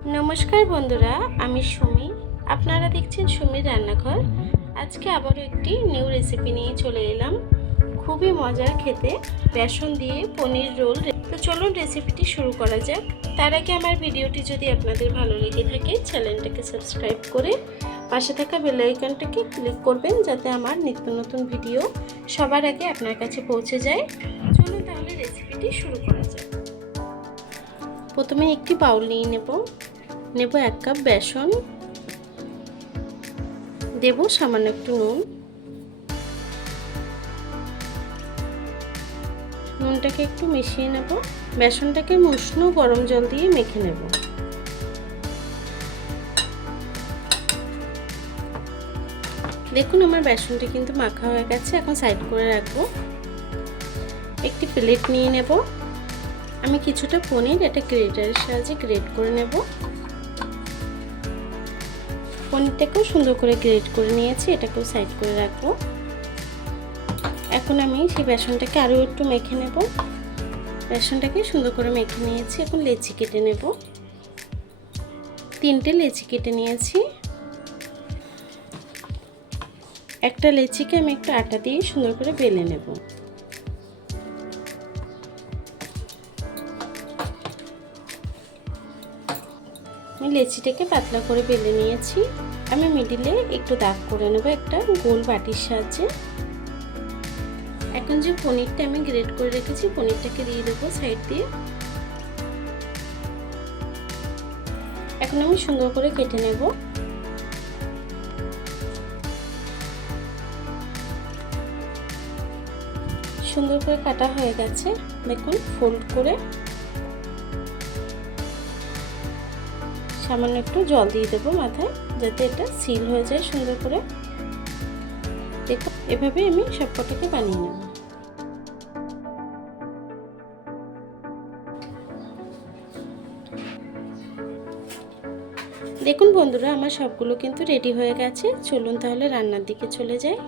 নমস্কার বন্ধুরা, আমি সুমি। আপনারা দেখছেন সুমির রান্নাঘর। আজকে আবারও একটি নিউ রেসিপি নিয়ে চলে এলাম। খুবই মজার খেতে, বেসন দিয়ে পনির রোল। তো চলুন রেসিপিটি শুরু করা যাক। তার আগে আমার ভিডিওটি যদি আপনাদের ভালো লেগে থাকে, চ্যানেলটাকে সাবস্ক্রাইব করে পাশে থাকা বেল আইকনটাকে ক্লিক করবেন, যাতে আমার নিত্য নতুন ভিডিও সবার আগে আপনার কাছে পৌঁছে যায়। চলুন তাহলে রেসিপিটি শুরু করা যাক। প্রথমে একটি বাউল নিয়ে নেব 1 কাপ বেসন, দেব সামান্য একটু নুনটাকে একটু মিশিয়ে নেব। বেসনটাকে উষ্ণ গরম জল দিয়ে মেখে নেব। দেখুন আমার বেসনটি কিন্তু মাখা হয়ে গেছে। এখন সাইড করে রাখবো। একটি প্লেট নিয়ে নেব। আমি কিছুটা পনির এটা গ্রেটারের সাহায্যে গ্রেট করে নেব। পনিরটাকেও সুন্দর করে গ্রেট করে নিয়েছি, এটাকেও সাইড করে রাখবো। এখন আমি সেই বেসনটাকে আরও একটু মেখে নেব। বেসনটাকে সুন্দর করে মেখে নিয়েছি। এখন লেচি কেটে নেব। 3টে লেচি কেটে নিয়েছি। একটা লেচিকে আমি একটু আটা দিয়ে সুন্দর করে বেলে নেব। আমি লেচিটাকে পাতলা করে বেলে নিয়েছি। আমি মিডিলে একটু দাগ করে নেব একটা গোল বাটির সাহায্যে। এখন যে পনিরটা আমি গ্রেট করে রেখেছি, পনিরটাকে দিয়ে দেবো সাইড দিয়ে। এখন আমি সুন্দর করে কেটে নেব। সুন্দর করে কাটা হয়ে গেছে। দেখুন ফোল্ড করে সামান্য একটু জল দিয়ে দেবো মাথায়, যাতে এটা সিল হয়ে যায় সুন্দর করে। দেখুন এভাবে আমি সবকটাকে বানিয়ে নেব। দেখুন বন্ধুরা, আমার সবগুলো কিন্তু রেডি হয়ে গেছে। চলুন তাহলে রান্নার দিকে চলে যাই।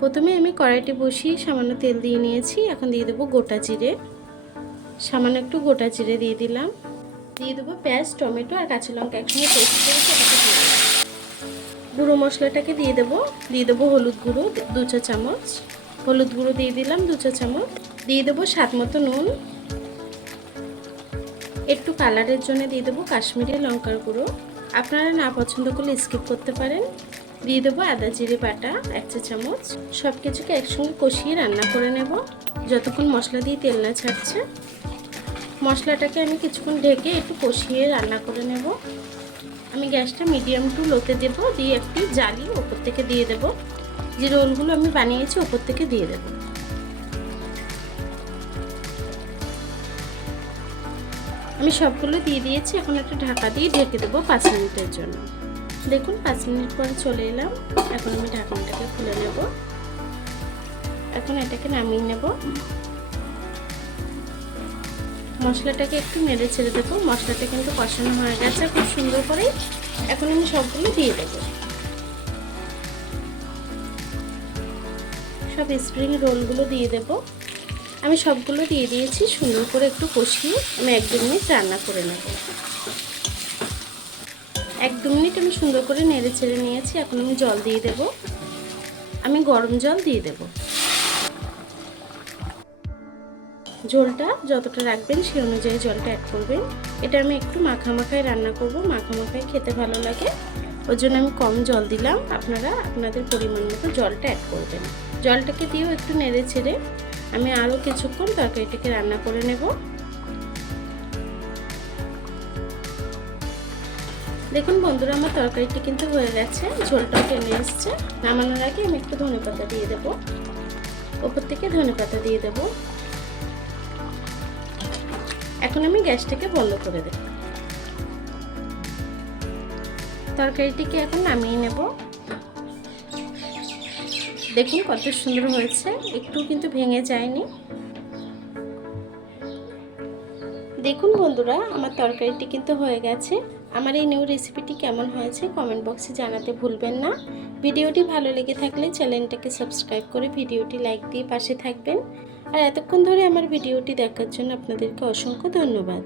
প্রথমে আমি কড়াইটি বসিয়ে সামান্য তেল দিয়ে নিয়েছি। এখন দিয়ে দেবো গোটা জিরে। সামান্য একটু গোটা জিরে দিয়ে দিলাম। দিয়ে দেবো পেঁয়াজ, টমেটো আর কাঁচা লঙ্কা একসঙ্গে পেস্ট করে সেটাকে দিয়ে দেবো। গুঁড়ো মশলাটাকে দিয়ে দেবো হলুদ গুঁড়ো 2 চা চামচ। হলুদ গুঁড়ো দিয়ে দিলাম 2 চা চামচ। দিয়ে দেবো স্বাদ মতো নুন। একটু কালারের জন্য দিয়ে দেবো কাশ্মীরি লঙ্কার গুঁড়ো। আপনারা না পছন্দ করলে স্কিপ করতে পারেন। দিয়ে দেবো আদা জিরে বাটা 1 চা চামচ। সব কিছুকে একসঙ্গে কষিয়ে রান্না করে নেব যতক্ষণ মশলা দিয়ে তেল না ছাড়ছে। মশলাটাকে আমি কিছুক্ষণ ঢেকে একটু কষিয়ে রান্না করে নেব। আমি গ্যাসটা মিডিয়াম টু লোতে দেব, দিয়ে একটি জালি ওপর থেকে দিয়ে দেব। যে রোলগুলো আমি বানিয়েছি ওপর থেকে দিয়ে দেব। আমি সবগুলো দিয়ে দিয়েছি। এখন একটা ঢাকা দিয়ে ঢেকে দেবো 5 মিনিটের জন্য। দেখুন 5 মিনিট পরে চলে এলাম। এখন আমি ঢাকনাটাকে খুলে নেব। এখন এটাকে নামিয়ে নেব। মশলাটাকে একটু নেড়ে ছেড়ে দেবো। মশলাটা কিন্তু কষানো হয়ে গেছে খুব সুন্দর করে। এখন আমি সবগুলো দিয়ে দেবো। সব স্প্রিং রোলগুলো দিয়ে দেব। আমি সবগুলো দিয়ে দিয়েছি। সুন্দর করে একটু কষিয়ে আমি 1-2 মিনিট রান্না করে নেব। 1-2 মিনিট আমি সুন্দর করে নেড়ে ছেড়ে নিয়েছি। এখন আমি জল দিয়ে দেব। আমি গরম জল দিয়ে দেব। ঝোলটা যতটা রাখবেন সেই অনুযায়ী জলটা অ্যাড করবেন। এটা আমি একটু মাখামাখায় রান্না করব। মাখামাখায় খেতে ভালো লাগে, ওই জন্য আমি কম জল দিলাম। আপনারা আপনাদের পরিমাণ মতো জলটা অ্যাড করবেন। জলটাকে দিয়েও একটু নেড়ে ছেড়ে আমি আরও কিছুক্ষণ তরকারিটাকে রান্না করে নেব। দেখুন বন্ধুরা, আমার তরকারিটি কিন্তু হয়ে গেছে। ঝোলটাও টেনে এসছে। নামানোর আগে আমি একটু ধনেপাতা দিয়ে দেব। ওপর থেকে ধনেপাতা দিয়ে দেব। এখন আমি গ্যাসটাকে বন্ধ করে দেব। তরকারিটিকে এখন নামিয়ে নেব। দেখুন কত সুন্দর হয়েছে, একটু কিন্তু ভেঙে যায়নি। দেখুন বন্ধুরা, আমার তরকারিটি কিন্তু হয়ে গেছে। আমার এই নিউ রেসিপিটি কেমন হয়েছে কমেন্ট বক্সে জানাতে ভুলবেন না। ভিডিওটি ভালো লেগে থাকলে চ্যানেলটাকে সাবস্ক্রাইব করে ভিডিওটি লাইক দিয়ে পাশে থাকবেন। আর এতক্ষণ ধরে আমার ভিডিওটি দেখার জন্য আপনাদেরকে অসংখ্য ধন্যবাদ।